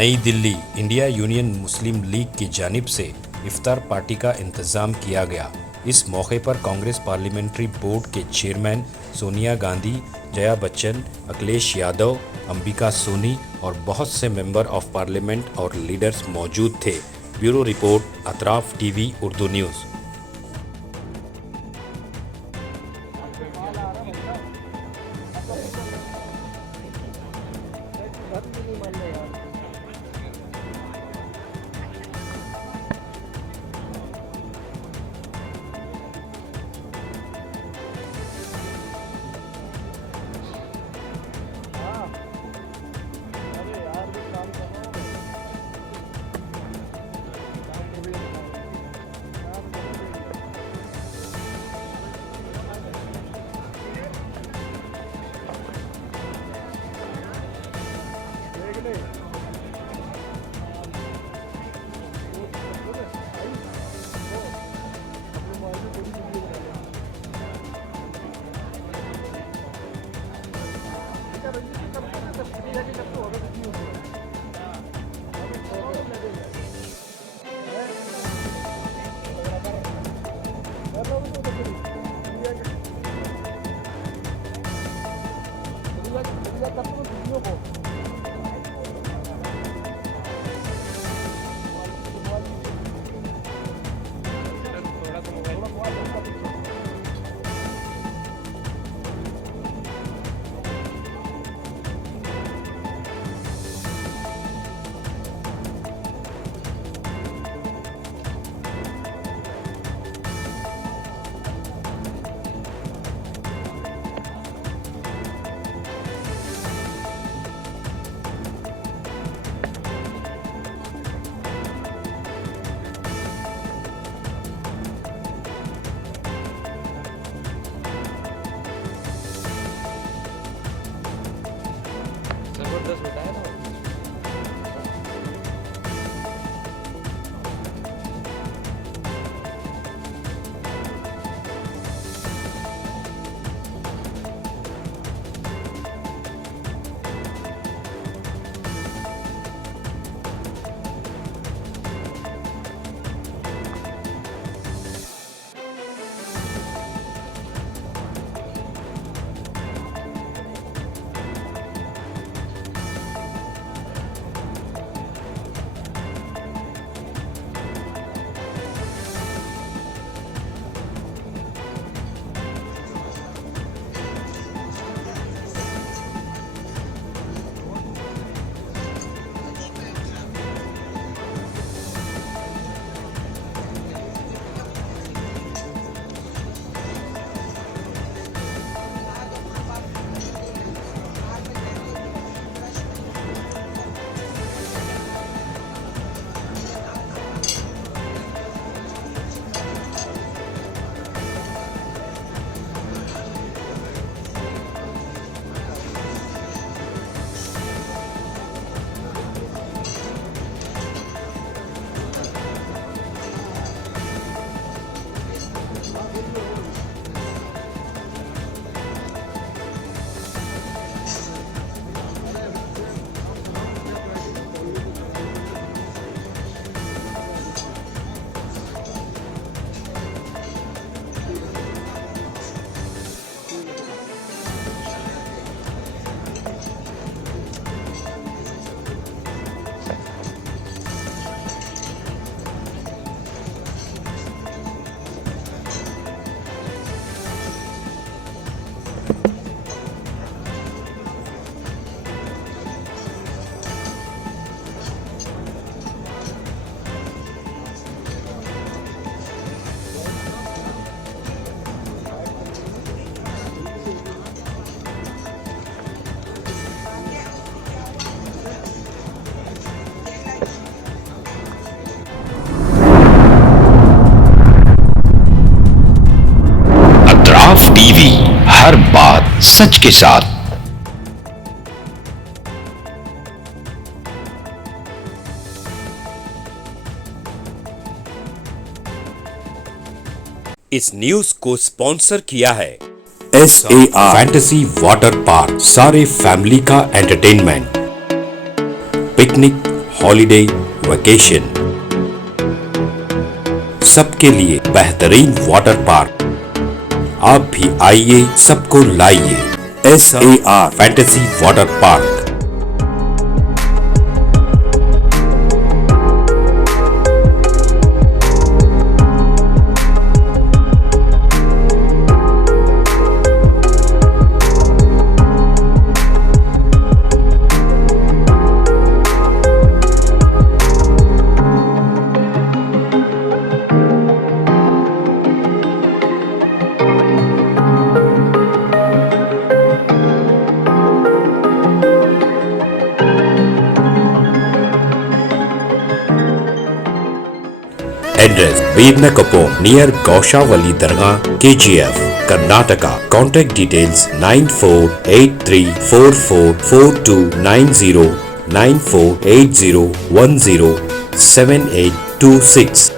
नई Delhi India union मुस्लिम league की जानिब से इफ्तार पार्टी का इंतज़ाम किया गया। इस मौके पर कांग्रेस पार्लियामेंट्री बोर्ड के चेयरमैन सोनिया गांधी, जया बच्चन, अखिलेश यादव, अंबिका सोनी और बहुत से मेंबर ऑफ पार्लियामेंट और लीडर्स मौजूद थे। Bureau report, Atraf TV Urdu news. जबरदस्त बताया ना। टीवी, हर बात सच के साथ। इस न्यूज को स्पॉन्सर किया है SAR फैंटेसी वाटर पार्क, सारे फैमिली का एंटरटेनमेंट, पिकनिक, हॉलिडे वेकेशन। सबके लिए बेहतरीन वाटर पार्क। आप भी आइए, सबको लाइए। SAR fantasy water park. Address Veernakapom near Gaushavali Dargah, KGF, Karnataka. Contact details 9483444290 9480107826.